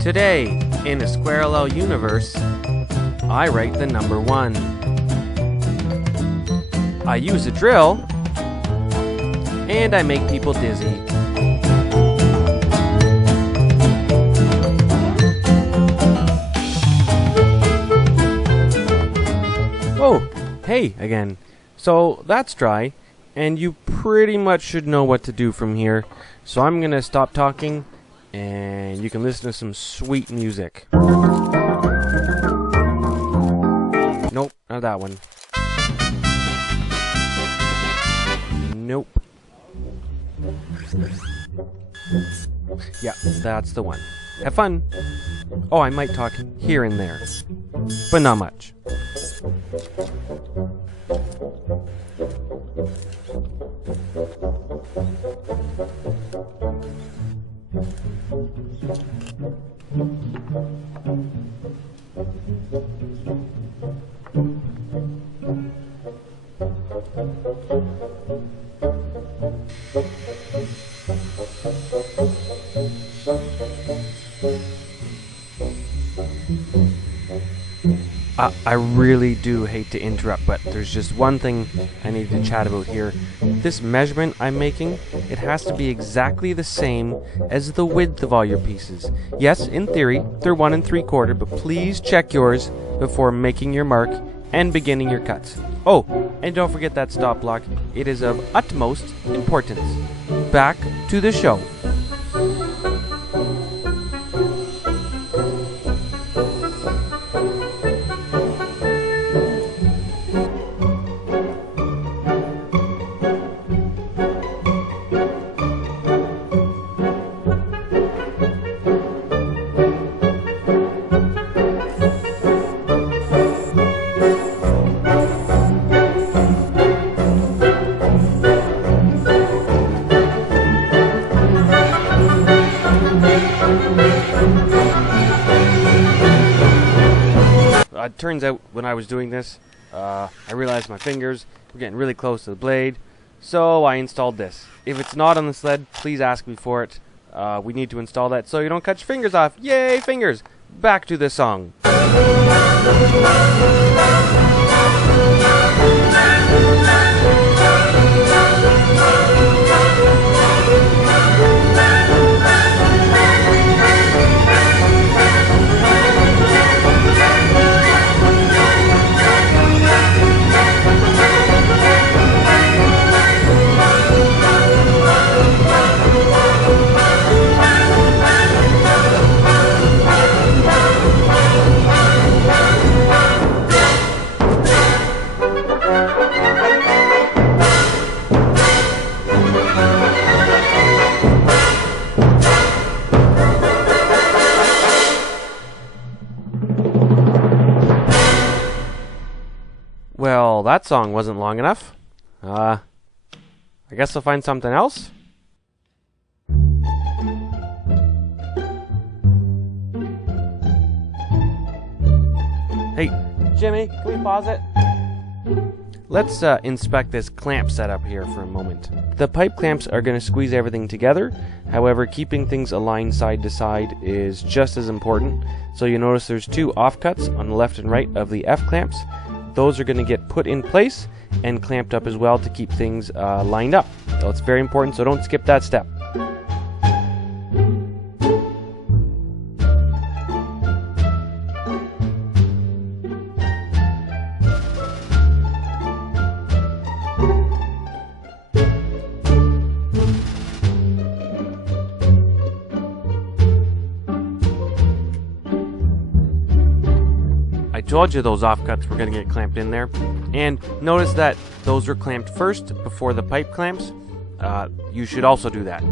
Today, in a Squarello universe, I write the number 1. I use a drill, and I make people dizzy. Oh, hey again. So that's dry, and you pretty much should know what to do from here. So I'm gonna stop talking, and you can listen to some sweet music. Nope, not that one. Nope. Yeah, that's the one. Have fun. Oh, I might talk here and there, but not much. I really do hate to interrupt, but there's just one thing I need to chat about here. This measurement I'm making, it has to be exactly the same as the width of all your pieces. Yes, in theory, they're 1 3/4, but please check yours before making your mark and beginning your cuts. Oh, and don't forget that stop block. It is of utmost importance. Back to the show. It turns out when I was doing this, I realized my fingers were getting really close to the blade, so I installed this. If it's not on the sled, please ask me for it. We need to install that so you don't cut your fingers off. Yay, fingers! Back to the song. Well, that song wasn't long enough. I guess I'll find something else. Hey, Jimmy, can we pause it? Let's inspect this clamp setup here for a moment. The pipe clamps are going to squeeze everything together. However, keeping things aligned side to side is just as important. So you notice there's 2 offcuts on the left and right of the F clamps. Those are going to get put in place and clamped up as well to keep things lined up. So it's very important, so don't skip that step. I told you those offcuts were going to get clamped in there, and notice that those were clamped first before the pipe clamps. You should also do that.